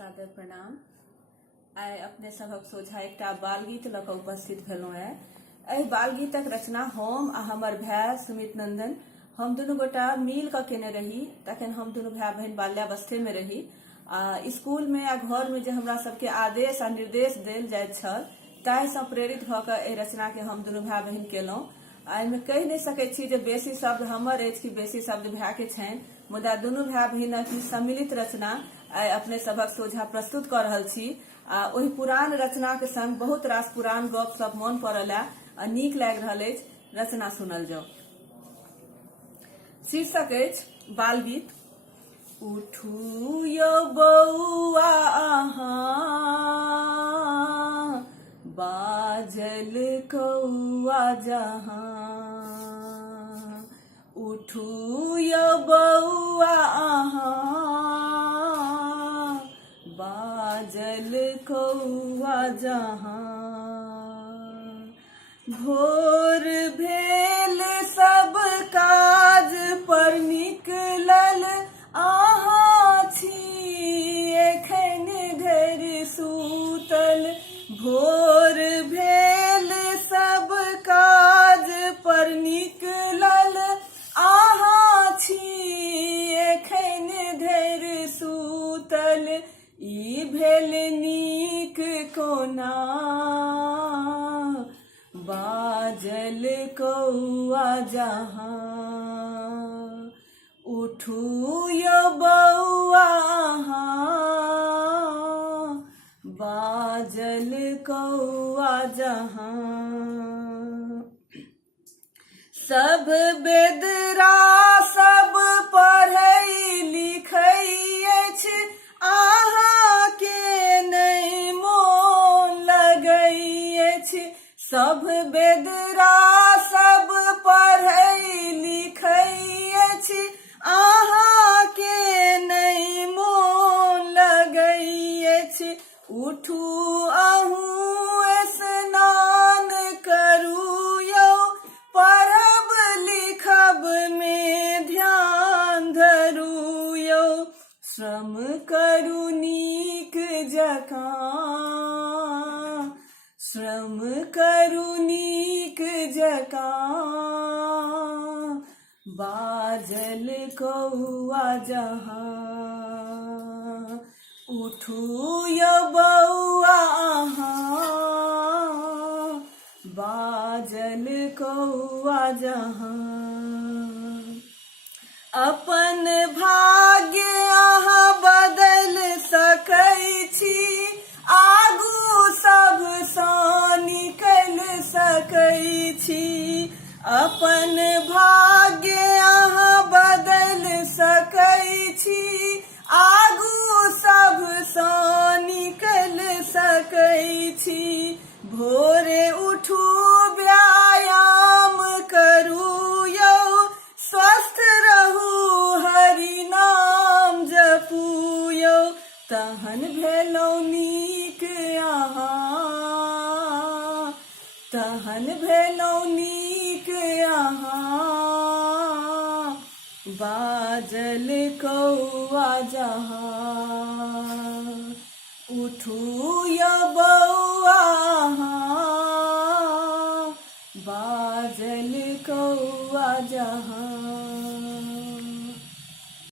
सादर प्रणाम। आइ अपने सभक सोझा एकटा बाल गीत लऽ कऽ उपस्थित भेलहुँ है। एहि बाल गीतक रचना हम आ हमर भाई सुमित नंदन हम दुनू गोटा मिल कऽ केने रही। तखन हम दुनू भाई बहन बाल्यावस्थे में रही। स्कूल में आ घर में जे हमरा सबके आदेश आ निर्देश देल जाइत छल ताहिसँ प्रेरित भऽ कऽ एहि रचना के हम दुनू भाई बहन केलहुँ। एहिमे कहि नहि सकैत छी जे बेसी शब्द हमर अछि कि बेसी शब्द भाई के छनि, मुदा दुनू भाई बहिनक ई सम्मिलित रचना आइ अपने सभक सोझा प्रस्तुत कऽ रहल छी। ओहि पुरान रचना के संग बहुत रास पुरान गप सब मन पड़ल आ नीक लागि रहल अछि। रचना सुनल जाओ। शीर्षक अछि बाल गीत। उठू यौ बौआ अहाँ, बाजल कौआ जहाँ। उठू यौ बौआ अहाँ, बाजल कौआ जहाँ। भोर भेल सब काज पर निकलल अहाँ छी, एखन धरि सूतल। भोर भेल सब काज पर निकलल अहाँ छी, एखन धरि सूतल। ई भेल नीक कोना, बाजल कौआ जहाँ। उठू यौ बौआ अहाँ, बाजल कौआ जहाँ। सब बेदरा सब पढ़ै लिखै अछि, अहाँ के नहि मोन लगै अछि। सब बेदरा सब पढ़ै लिखै अछि, अहाँ के नहि मोन लगै अछि। उठू अहूँ स्नान करू यौ, पढ़ब लिखब में ध्यान धरू यौ। श्रम करू नीक जकाँ, श्रम करू नीक जकाँ। बाजल कौआ जहाँ। उठू यौ बौआ अहाँ, बाजल कौआ जहाँ। अपन भाग्य अहाँ बदल सकै छी, आगू सबसँ निकल सकै छी। अपन भाग्य अहाँ बदल सकै छी, आगू सबसँ निकल सकै छी। भोरे उठू व्यायाम करू यौ, स्वस्थ रहू हरि नाम जपू यौ। तहन भेलहुँ नीक अहाँ, तहन भेलहुँ नीक अहाँ। बाजल कौआ जहाँ। उठू यौ बौआ अहाँ, बाजल कौआ।